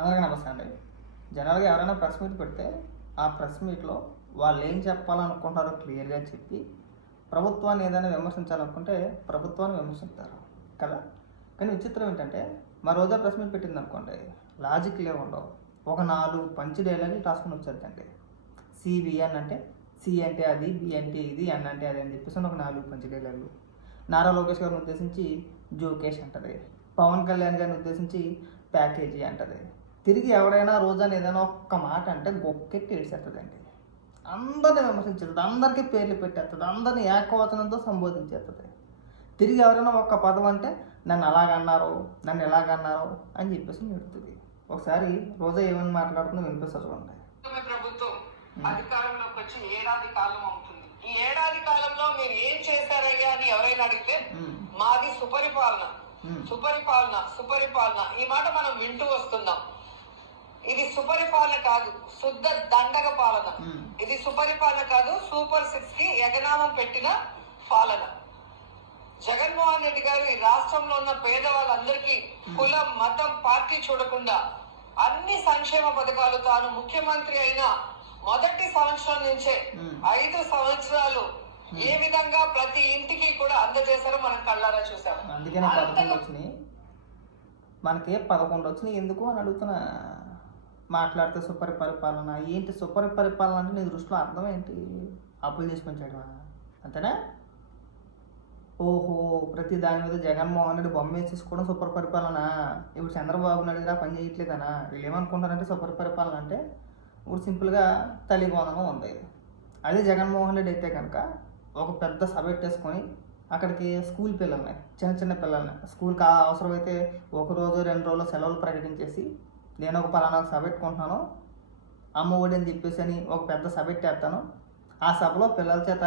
అందరికీ నమస్తే అండి. జనరల్గా ఎవరైనా ప్రెస్ మీట్ పెడితే ఆ ప్రెస్ మీట్లో వాళ్ళు ఏం చెప్పాలనుకుంటారో క్లియర్గా చెప్పి ప్రభుత్వాన్ని ఏదైనా విమర్శించాలనుకుంటే ప్రభుత్వాన్ని విమర్శిస్తారు కదా? కానీ విచిత్రం ఏంటంటే మా రోజా ప్రెస్ మీట్ పెట్టింది అనుకోండి లాజిక్ ఉండవు. ఒక నాలుగు పంచి డైలాగులు రాసుకుని వచ్చేద్దండి. సిబిఎన్ అంటే సి అంటే అది బి అంటే ఇది ఎన్ అంటే అది అని చెప్పేసి ఒక నాలుగు పంచి డైలాగులు. నారా లోకేష్ గారిని ఉద్దేశించి జోకేష్ అంటది. పవన్ కళ్యాణ్ గారిని ఉద్దేశించి ప్యాకేజీ అంటది. తిరిగి ఎవరైనా రోజాని ఏదైనా ఒక్క మాట అంటే గొక్కెట్టి ఏడ్చేస్తుందండి. అందరిని విమర్శించేస్తుంది. అందరికీ పేర్లు పెట్టేస్తుంది. అందరిని ఏకవచనంతో సంబోధించేస్తుంది. తిరిగి ఎవరైనా ఒక్క పదం అంటే నన్ను అలాగన్నారు నన్ను ఎలాగన్నారు అని చెప్పేసి పెడుతుంది ఒకసారి రోజా ఏమని మాట్లాడుతుందో వినిపిస్తుంది చూడండి. ప్రభుత్వం అధికారంలోకి వచ్చి ఏడాది కాలం అవుతుంది. ఈ ఏడాది కాలంలో మీరు ఏం చేశారయ్యా అని ఎవరైనా అడిగితే మాది సుపరిపాలన. సుపరిపాలన సుపరిపాలన. ఈ మాట మనం వింటూ ఇది సుపరిపాలన కాదు శుద్ధ దండగ పాలన. ఇది సుపరిపాలన కాదు సూపర్ సిక్స్కి ఎగనామం పెట్టిన పాలన. జగన్మోహన్ రెడ్డి గారు ఈ రాష్ట్రంలో ఉన్న పేదవాళ్ళందరికీ కులం మతం పార్టీ చూడకుండా అన్ని సంక్షేమ పథకాలు తాను ముఖ్యమంత్రి అయిన మొదటి సంవత్సరం నుంచే. ఐదు సంవత్సరాలు ఏ విధంగా ప్రతి ఇంటికి కూడా అందజేశారో మనం కళ్ళారా చూసాం పదకొండు వచ్చినాయి. మనకి పదకొండు వచ్చినాయి. ఎందుకు అని అడుగుతున్నా. మాట్లాడితే సూపర్ పరిపాలన ఏంటి సూపర్ పరిపాలన అంటే నీ దృష్టిలో అర్థం ఏంటి? అప్పులు చేసి పెంచాడు అంతేనా? ఓహో ప్రతి దాని మీద జగన్మోహన్ రెడ్డి బొమ్మ వేసేసుకోవడం సూపర్ పరిపాలన ఇప్పుడు చంద్రబాబు నాయుడు గారు పని చేయట్లేదనా? వీళ్ళు ఏమనుకుంటారంటే సూపర్ పరిపాలన అంటే ఇప్పుడు సింపుల్గా తల్లి ఉంది. అదే జగన్మోహన్ రెడ్డి అయితే కనుక ఒక పెద్ద సభ పెట్టేసుకొని అక్కడికి స్కూల్ పిల్లల్ని చిన్న చిన్న పిల్లల్ని స్కూల్కి అవసరమైతే ఒక రోజు రెండు రోజులు సెలవులు ప్రకటించేసి నేను ఒక పలానా సభ పెట్టుకుంటున్నాను. అమ్మ ఒడిని చెప్పేసి అని ఒక పెద్ద సభ పెట్టేస్తాను. ఆ సభలో పిల్లల చేత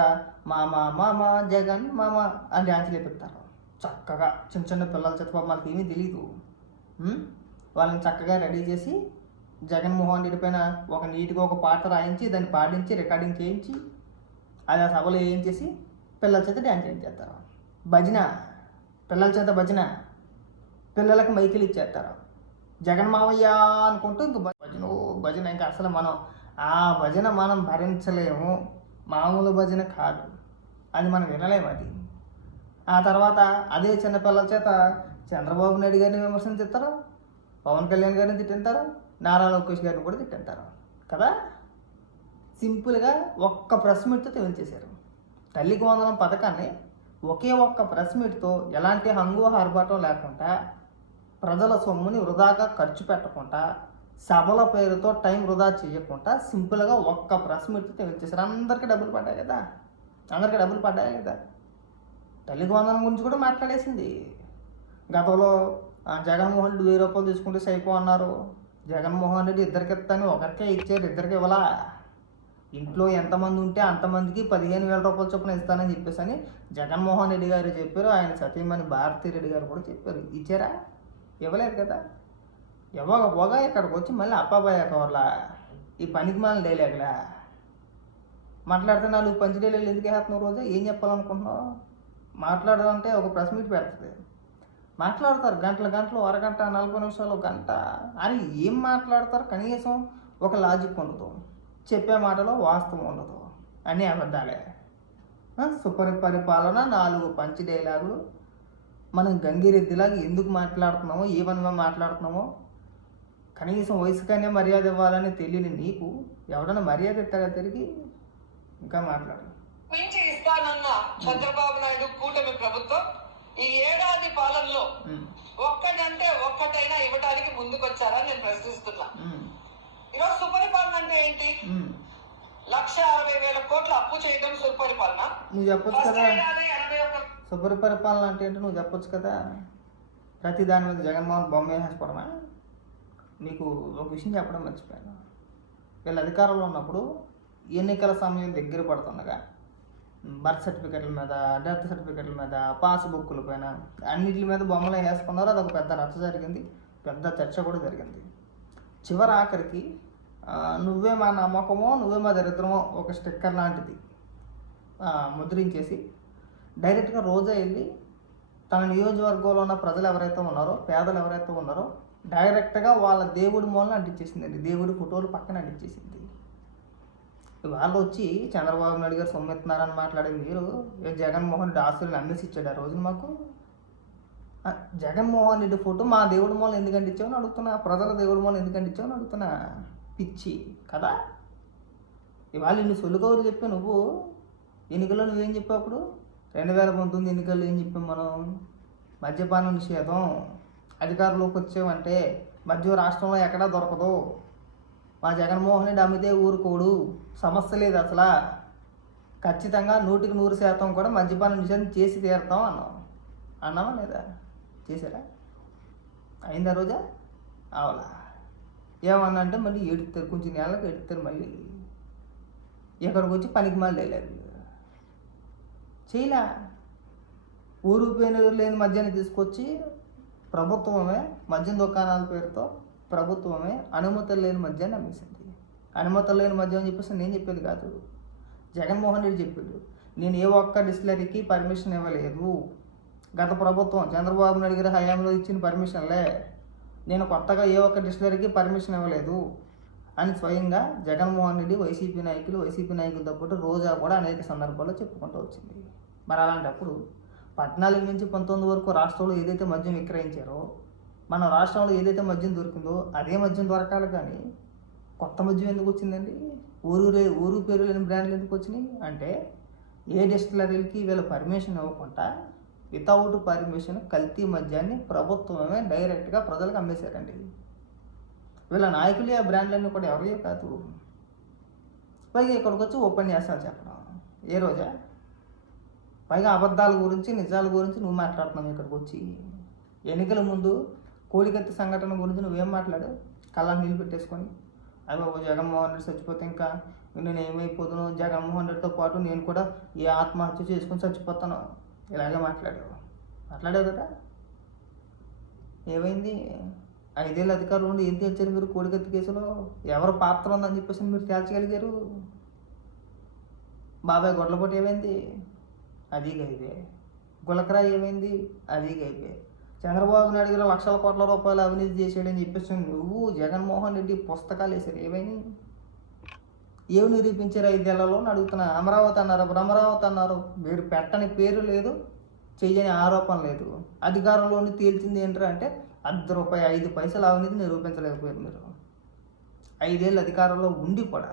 మామ మామ జగన్ మామ అని డ్యాన్స్ లేపిస్తారు చక్కగా చిన్న చిన్న పిల్లల చేత పాపం ఏమీ తెలియదు వాళ్ళని చక్కగా రెడీ చేసి జగన్మోహన్ రెడ్డి పైన ఒక నీట్గా ఒక పాట రాయించి దాన్ని పాటించి రికార్డింగ్ చేయించి అది ఆ సభలో వేయించేసి పిల్లల చేత డ్యాన్స్ చేయించేస్తారు. భజన పిల్లల చేత భజన పిల్లలకు మైకిలు ఇచ్చేస్తారు. జగన్ మావయ్య అనుకుంటూ ఇంక భజన ఓ భజన ఇంకా అసలు మనం ఆ భజన మనం భరించలేము. మామూలు భజన కాదు. అది మనం వినలేము అది. ఆ తర్వాత అదే చిన్నపిల్లల చేత చంద్రబాబు నాయుడు గారిని విమర్శన తిట్టారు పవన్ కళ్యాణ్ గారిని తిట్టింటారు నారా లోకేష్ గారిని కూడా తిట్టింటారు కదా? సింపుల్గా ఒక్క ప్రెస్ మీట్తో తెలియచేశారు తల్లికి వందనం పథకాన్ని ఒకే ఒక్క ప్రెస్ మీట్తో ఎలాంటి హంగు ఆర్భాటం లేకుండా ప్రజల సొమ్ముని వృధాగా ఖర్చు పెట్టకుండా సభల పేరుతో టైం వృధా చేయకుండా సింపుల్గా ఒక్క ప్రెస్ మీట్తో తెలియచేశారు అందరికీ డబ్బులు పడ్డాయి కదా? అందరికీ డబ్బులు పడ్డాయి కదా? తల్లికి వందనం గురించి కూడా మాట్లాడేసింది. గతంలో ఆ, జగన్మోహన్ రెడ్డి వెయ్యి రూపాయలు తీసుకుంటే సైకో అన్నారు. జగన్మోహన్ రెడ్డి ఇద్దరికి ఇస్తాను ఒకరికే ఇచ్చారు ఇద్దరికి ఇవ్వలా? ఇంట్లో ఎంతమంది ఉంటే అంతమందికి పదిహేను వేల రూపాయల చొప్పున ఇస్తానని చెప్పేసి అని జగన్మోహన్ రెడ్డి గారు చెప్పారు. ఆయన సతీమణి భారతీ రెడ్డి గారు కూడా చెప్పారు. ఇచ్చారా? ఇవ్వలేదు కదా. ఇవ్వకపోగా ఇక్కడికి వచ్చి మళ్ళీ అప్పాబాయ కవర్లా ఈ పనికి మాలిన లేలేకలా మాట్లాడితే నాలుగు పంచడేళ్ళు ఎందుకు వేస్తున్నావు రోజు? ఏం చెప్పాలనుకుంటున్నావు? మాట్లాడాలంటే ఒక ప్రెస్ మీట్ పెడుతుంది. మాట్లాడతారు గంటల గంటలు అరగంట నలభై నిమిషాలు గంట. అని ఏం మాట్లాడతారు? కనీసం ఒక లాజిక్ ఉండదు. చెప్పే మాటలో వాస్తవం ఉండదు. అన్నీ అబద్ధాలే. ఆ, సుపరి పరిపాలన నాలుగు పంచి డైలాగులు మనం గంగిరెద్దిలాగా ఎందుకు మాట్లాడుతున్నామో ఏ పనిగా మాట్లాడుతున్నామో కనీసం వయసుకనే మర్యాద ఇవ్వాలని తెలియని నీకు ఎవడన్నా మర్యాద ఇస్తారా తిరిగి? ఇంకా మాట్లాడు. మించి ఇస్తానన్న చంద్రబాబు నాయుడు కూటమి ప్రభుత్వం ఈ ఏడాది పాలనలో ఒక్కటంటే ఒక్కటైనా ఇవ్వడానికి ముందుకొచ్చారా నేను ప్రశ్నిస్తున్నా. ఈరోజు సుపరిపాలన అంటే ఏంటి. లక్ష అరవై వేల కోట్ల అప్పు చేయడం సుపరిపాలన. ఎనభై ఒక్క శుభ్ర పరిపాలన అంటే ఏంటో నువ్వు చెప్పొచ్చు కదా. ప్రతి దాని మీద జగన్మోహన్ బొమ్మ వేసేసుకోవడమా? నీకు ఒక విషయం చెప్పడం మర్చిపోయాను. వీళ్ళు అధికారంలో ఉన్నప్పుడు ఎన్నికల సమయం దగ్గర పడుతుండగా బర్త్ సర్టిఫికెట్ల మీద డెత్ సర్టిఫికెట్ల మీద పాస్బుక్ల పైన అన్నిటి మీద బొమ్మలు వేసుకున్నారు. అదొక పెద్ద రచ్చ జరిగింది. పెద్ద చర్చ కూడా జరిగింది. చివరి ఆఖరికి నువ్వే మా నమ్మకమో నువ్వే మా దరిద్రమో ఒక స్టిక్కర్ లాంటిది ముద్రించేసి డైరెక్ట్గా రోజా వెళ్ళి తన నియోజకవర్గంలో ఉన్న ప్రజలు ఎవరైతే ఉన్నారో పేదలు ఎవరైతే ఉన్నారో డైరెక్ట్గా వాళ్ళ దేవుడి మూలన అంటించేసిందండి. దేవుడి ఫోటోలు పక్కన అంటించేసింది. వాళ్ళు వచ్చి చంద్రబాబు నాయుడు గారు సొమ్మెత్తున్నారని మాట్లాడే మీరు జగన్మోహన్ రెడ్డి ఆస్తులను అమ్మేసి ఇచ్చాడు ఆ రోజు మాకు? జగన్మోహన్ రెడ్డి ఫోటో మా దేవుడి మూలన ఎందుకు అంటించావని అడుగుతున్నా ప్రజల దేవుడి మూలన ఎందుకు అంటించావని అడుగుతున్నా. పిచ్చి కదా? ఇవాళ ఇన్ని సొల్లుకవులు చెప్పి నువ్వు ఎన్నికల్లో నువ్వేం చెప్పావు అప్పుడు? రెండు వేల పంతొమ్మిది ఎన్నికల్లో ఏం చెప్పాం మనం? మద్యపాన నిషేధం. అధికారంలోకి వచ్చామంటే మద్యం రాష్ట్రంలో ఎక్కడా దొరకదు. మా జగన్మోహన్ రెడ్డి అమ్మితే ఊరుకోడు సమస్య లేదు అసలు. ఖచ్చితంగా నూటికి నూరు శాతం కూడా మద్యపాన నిషేధం చేసి తీరుతాం అన్నాం. అన్నావా లేదా? చేశారా? అయిందా రోజా? అవలా ఏమన్నా అంటే మళ్ళీ ఎడుతారు కొంచెం నెలలకు ఎడుతారు మళ్ళీ. ఇక్కడికి వచ్చి పనికి మళ్ళీ వెళ్ళారు చేయలే. ఊరు పేరు లేని మద్యాన్ని తీసుకొచ్చి ప్రభుత్వమే మద్యం దుకాణాల పేరుతో ప్రభుత్వమే అనుమతులు లేని మద్యాన్ని అమ్మేసింది. అనుమతులు లేని మద్యం అని చెప్పేసి నేను చెప్పేది కాదు. జగన్మోహన్ రెడ్డి చెప్పాడు నేను ఏ ఒక్క డిస్టిలరీకి పర్మిషన్ ఇవ్వలేదు. గత ప్రభుత్వం చంద్రబాబు నాయుడు గారి హయాంలో ఇచ్చిన పర్మిషన్లే. నేను కొత్తగా ఏ ఒక్క డిస్టిలరీకి పర్మిషన్ ఇవ్వలేదు. అని స్వయంగా జగన్మోహన్ రెడ్డి వైసీపీ నాయకులు వైసీపీ నాయకులతో పాటు రోజా కూడా అనేక సందర్భాల్లో చెప్పుకుంటూ వచ్చింది. మరి అలాంటప్పుడు పద్నాలుగు నుంచి పంతొమ్మిది వరకు రాష్ట్రంలో ఏదైతే మద్యం విక్రయించారో మన రాష్ట్రంలో ఏదైతే మద్యం దొరికిందో అదే మద్యం దొరకాలి కానీ కొత్త మద్యం ఎందుకు వచ్చిందండి? ఊరు ఊరు పేరు లేని బ్రాండ్లు ఎందుకు వచ్చినాయి? అంటే ఏ డిస్టిలరీలకి వీళ్ళ పర్మిషన్ ఇవ్వకుండా వితౌట్ పర్మిషన్ కల్తీ మద్యాన్ని ప్రభుత్వమే డైరెక్ట్గా ప్రజలకు అమ్మేశారండి. వీళ్ళ నాయకులే ఆ బ్రాండ్లన్నీ కూడా ఎవరియో కాదు. పైగా ఇక్కడికి వచ్చి ఉపన్యాసాలు చెప్పడం. ఏ రోజా? పైగా అబద్ధాల గురించి నిజాల గురించి నువ్వు మాట్లాడుతున్నావు ఇక్కడికి వచ్చి. ఎన్నికల ముందు కోడికత్తి సంఘటన గురించి నువ్వేం మాట్లాడు కళ్ళ నీళ్ళు పెట్టేసుకొని. అయ్యి బాబు జగన్మోహన్ రెడ్డి చచ్చిపోతే ఇంకా నేను ఏమైపోతును జగన్మోహన్ రెడ్డితో పాటు నేను కూడా ఏ ఆత్మహత్య చేసుకుని చచ్చిపోతాను. ఇలాగే మాట్లాడావు. మాట్లాడావు కదా? ఏమైంది? ఐదేళ్ళ అధికారులు ఉండి ఏం తేల్చారు మీరు? కోడికత్తి కేసులో ఎవరు పాత్ర ఉందని చెప్పేసి మీరు తేల్చగలిగారు? బాబాయ్ గొడ్లపోటు ఏమైంది? అది గైపే గులకరా ఏమైంది? అది గైపే చంద్రబాబు నాయుడు గారు లక్షల కోట్ల రూపాయలు అవినీతి చేశాడని చెప్పేసి నువ్వు జగన్మోహన్ రెడ్డి పుస్తకాలు వేసారు ఏమైంది? ఏమి నిరూపించారు ఐదేళ్ళలో అని అడుగుతున్నా. అమరావతి అన్నారు అప్పుడు అమరావతి అన్నారు. మీరు పెట్టని పేరు లేదు చెయ్యని ఆరోపణ లేదు. అధికారంలోని తేల్చింది ఏంటంటే అర్ధ రూపాయి ఐదు పైసలు అవినీతి నిరూపించలేకపోయారు మీరు. ఐదేళ్ళు అధికారంలో ఉండి కూడా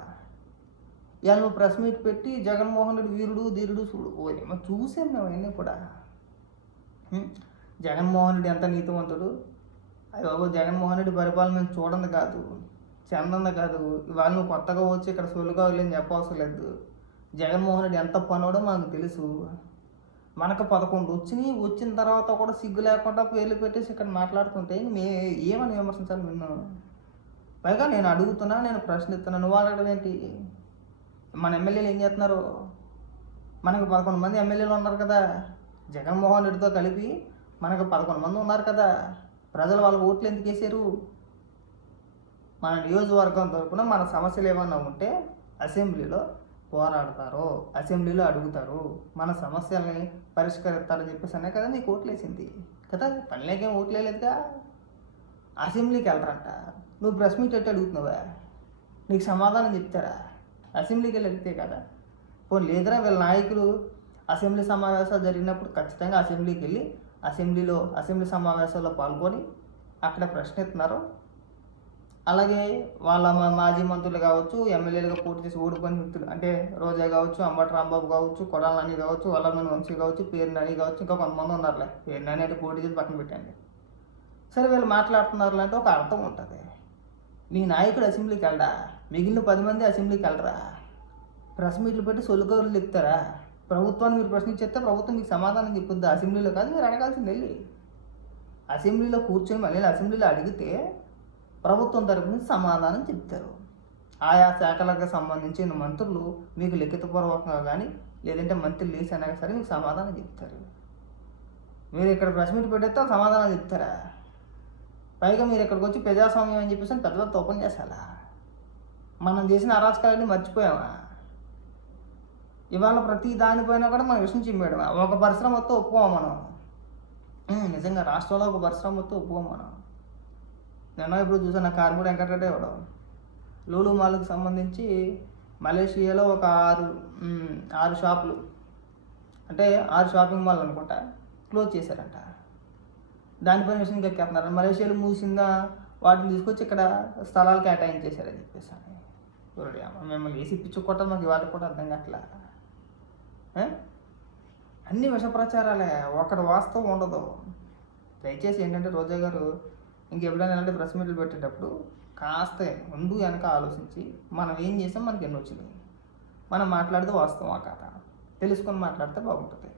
ఇవాళ నువ్వు ప్రెస్ మీట్ పెట్టి జగన్మోహన్ రెడ్డి వీరుడు ధీరుడు చూడు. ఓ ఏమో చూసాం మేము అవన్నీ కూడా. జగన్మోహన్ రెడ్డి ఎంత నీతివంతుడు? అది బాబు జగన్మోహన్ రెడ్డి పరిపాలన మేము చూడండి కాదు చందంది కాదు. ఇవాళ నువ్వు కొత్తగా వచ్చి ఇక్కడ సొలుగా వెళ్ళి చెప్పవసరం లేదు. జగన్మోహన్ రెడ్డి ఎంత పనోడో మాకు తెలుసు. మనకు పదకొండు వచ్చినాయి. వచ్చిన తర్వాత కూడా సిగ్గు లేకుండా పేర్లు పెట్టేసి ఇక్కడ మాట్లాడుతుంటే మే ఏమని విమర్శించాలి నిన్ను? పైగా నేను అడుగుతున్నా నేను ప్రశ్నిస్తున్నా. నువ్వు అడగడం ఏంటి? మన ఎమ్మెల్యేలు ఏం చేస్తున్నారు? మనకు పదకొండు మంది ఎమ్మెల్యేలు ఉన్నారు కదా. జగన్మోహన్ రెడ్డితో కలిపి మనకు పదకొండు మంది ఉన్నారు కదా. ప్రజలు వాళ్ళ ఓట్లు ఎందుకు వేసారు మన నియోజకవర్గం తరపున మన సమస్యలు ఏమన్నా ఉంటే అసెంబ్లీలో పోరాడతారో అసెంబ్లీలో అడుగుతారు మన సమస్యల్ని పరిష్కరిస్తారని చెప్పేసి అనే కదా నీకు ఓట్లేసింది. కదా పనిలేకేం ఓట్లేదుగా అసెంబ్లీకి వెళ్ళరంట. నువ్వు ప్రెస్ మీట్ ఎట్టి అడుగుతున్నావా? నీకు సమాధానం చెప్తారా? అసెంబ్లీకి వెళ్ళి అడిగితే కదా. పోనీ లేదురా వీళ్ళ నాయకులు అసెంబ్లీ సమావేశాలు జరిగినప్పుడు ఖచ్చితంగా అసెంబ్లీకి వెళ్ళి అసెంబ్లీలో అసెంబ్లీ సమావేశాల్లో పాల్గొని అక్కడ ప్రశ్నిస్తున్నారు అలాగే వాళ్ళ మాజీ మంత్రులు కావచ్చు ఎమ్మెల్యేలుగా పోటీ చేసి ఓడిపోయిన వ్యక్తులు అంటే రోజా కావచ్చు అంబటి రాంబాబు కావచ్చు కొడాల నాని కావచ్చు వల్లమని వంశీ కావచ్చు పేరు నాని కావచ్చు ఇంకా కొంతమంది ఉన్నారులే. పేరు నాని అంటే పోటీ చేసి పక్కన పెట్టండి. సరే వీళ్ళు మాట్లాడుతున్నారు అంటే ఒక అర్థం ఉంటుంది. మీ నాయకుడు అసెంబ్లీకి వెళ్ళడా? మిగిలిన పది మంది అసెంబ్లీకి వెళ్ళరా? ప్రెస్ మీట్లు పెట్టి సొల్లుకవర్లు చెప్తారా ప్రభుత్వాన్ని మీరు ప్రశ్నించేస్తే ప్రభుత్వం మీకు సమాధానం చెప్పుద్ది? అసెంబ్లీలో కాదు మీరు అడగాల్సింది వెళ్ళి. అసెంబ్లీలో కూర్చొని మళ్ళీ అసెంబ్లీలో అడిగితే ప్రభుత్వం తరపు నుంచి సమాధానం చెప్తారు. ఆయా శాఖలకు సంబంధించిన మంత్రులు మీకు లిఖితపూర్వకంగా కానీ లేదంటే మంత్రులు లేసైనా సరే మీకు సమాధానం చెప్తారు. మీరు ఇక్కడ ప్రెస్ మీట్ పెట్టేస్తే సమాధానం చెప్తారా? పైగా మీరు ఇక్కడికి వచ్చి ప్రజాస్వామ్యం అని చెప్పేసి పెద్ద పెద్ద ఉపన్యాసాలా? మనం చేసిన అరాచకాలన్నీ మర్చిపోయామా? ఇవాళ ప్రతి దానిపైన కూడా మనం విషయం చెప్పాడు ఒక పరిశ్రమ వస్తే ఒప్పుకోం మనం నిజంగా రాష్ట్రంలో ఒక పరిశ్రమ వస్తే ఒప్పుకోం మనం? నేను ఇప్పుడు చూసాను కూడా వెంకటరెడ్డి ఇవ్వడం లూలు మాల్కి సంబంధించి మలేషియాలో ఒక ఆరు ఆరు షాపులు. అంటే ఆరు షాపింగ్ మాల్ అనుకుంటా. క్లోజ్ చేశారంట. దానిపైన విషయం ఎక్కేస్తున్నారు. మలేషియాలో మూసిందా? వాటిని తీసుకొచ్చి ఇక్కడ స్థలాలు కేటాయించేశారని చెప్పేసి అని. చూడండి మిమ్మల్ని వేసి పిచ్చు మాకు ఇవాళ కూడా అర్థం కావట్లా. అన్ని విష ప్రచారాలే ఒకటి వాస్తవం ఉండదు. దయచేసి ఏంటంటే రోజా గారు ఇంకెప్పుడైనా ఇలాంటి ప్రెస్ మీట్లు పెట్టేటప్పుడు కాస్త ముందు వెనక ఆలోచించి మనం ఏం చేసాం మనకి ఎన్ని వచ్చినాయి? మనం మాట్లాడితే వాస్తవం ఆ కథ. తెలుసుకొని మాట్లాడితే బాగుంటుంది.